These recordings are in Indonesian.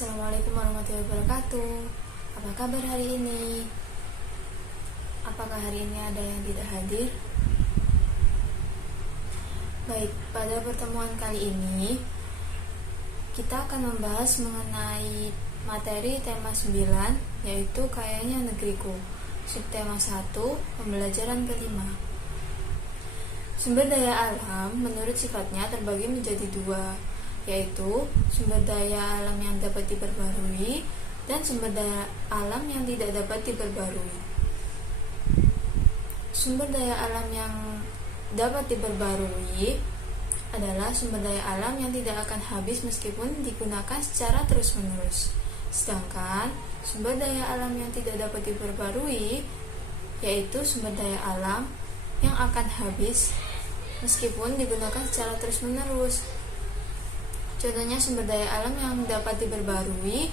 Assalamualaikum warahmatullahi wabarakatuh. Apa kabar hari ini? Apakah hari ini ada yang tidak hadir? Baik, pada pertemuan kali ini kita akan membahas mengenai materi tema 9, yaitu Kayanya Negeriku. Subtema 1, pembelajaran kelima. Sumber daya alam menurut sifatnya terbagi menjadi dua, yaitu sumber daya alam yang dapat diperbarui dan sumber daya alam yang tidak dapat diperbarui. Sumber daya alam yang dapat diperbarui adalah sumber daya alam yang tidak akan habis meskipun digunakan secara terus-menerus. Sedangkan sumber daya alam yang tidak dapat diperbarui yaitu sumber daya alam yang akan habis meskipun digunakan secara terus-menerus. Contohnya sumber daya alam yang dapat diperbarui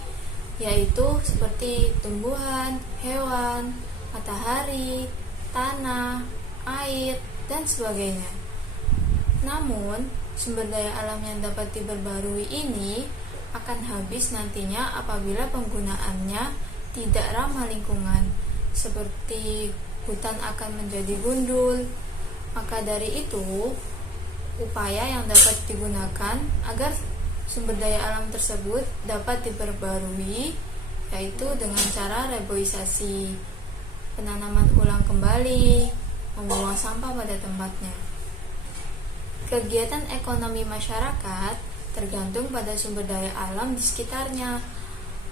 yaitu seperti tumbuhan, hewan, matahari, tanah, air, dan sebagainya. Namun, sumber daya alam yang dapat diperbarui ini akan habis nantinya apabila penggunaannya tidak ramah lingkungan, seperti hutan akan menjadi gundul. Maka dari itu, upaya yang dapat digunakan agar sumber daya alam tersebut dapat diperbarui yaitu dengan cara reboisasi, penanaman ulang kembali, membuang sampah pada tempatnya. Kegiatan ekonomi masyarakat tergantung pada sumber daya alam di sekitarnya.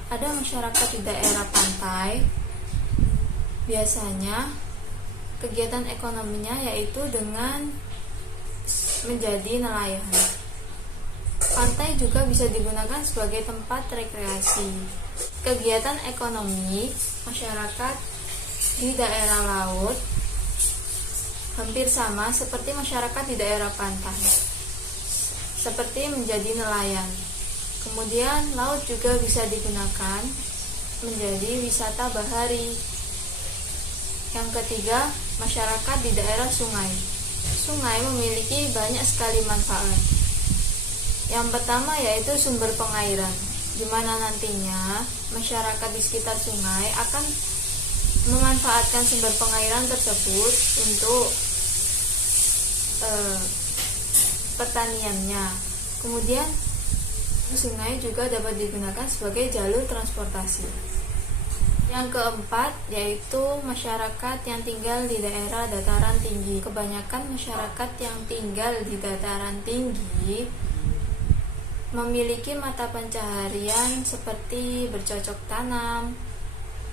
Ada masyarakat di daerah pantai, biasanya kegiatan ekonominya yaitu dengan menjadi nelayan. Pantai juga bisa digunakan sebagai tempat rekreasi. Kegiatan ekonomi masyarakat di daerah laut hampir sama seperti masyarakat di daerah pantai, seperti menjadi nelayan. Kemudian laut juga bisa digunakan menjadi wisata bahari. Yang ketiga, masyarakat di daerah sungai. Sungai memiliki banyak sekali manfaat. Yang pertama yaitu sumber pengairan, di mana nantinya masyarakat di sekitar sungai akan memanfaatkan sumber pengairan tersebut untuk pertaniannya. Kemudian sungai juga dapat digunakan sebagai jalur transportasi. Yang keempat yaitu masyarakat yang tinggal di daerah dataran tinggi. Kebanyakan masyarakat yang tinggal di dataran tinggi memiliki mata pencaharian seperti bercocok tanam,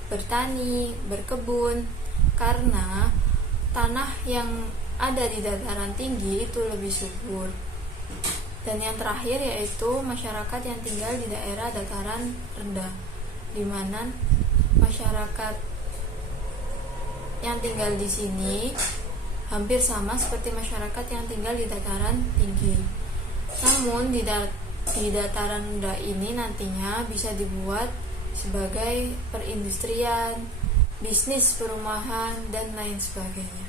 bertani, berkebun, karena tanah yang ada di dataran tinggi itu lebih subur. Dan yang terakhir yaitu masyarakat yang tinggal di daerah dataran rendah, di mana masyarakat yang tinggal di sini hampir sama seperti masyarakat yang tinggal di dataran tinggi. Namun di dataran rendah ini nantinya bisa dibuat sebagai perindustrian, bisnis perumahan, dan lain sebagainya.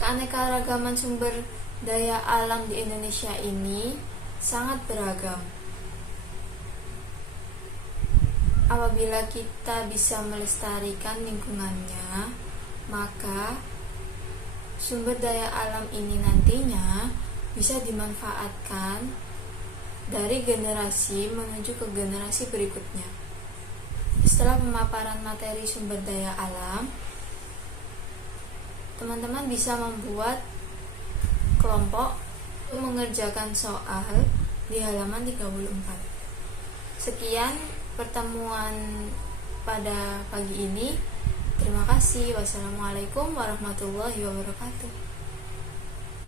Keanekaragaman sumber daya alam di Indonesia ini sangat beragam. Apabila kita bisa melestarikan lingkungannya, maka sumber daya alam ini nantinya bisa dimanfaatkan dari generasi menuju ke generasi berikutnya. Setelah pemaparan materi sumber daya alam, teman-teman bisa membuat kelompok untuk mengerjakan soal di halaman 34. Sekian pertemuan pada pagi ini. Terima kasih. Wassalamualaikum warahmatullahi wabarakatuh.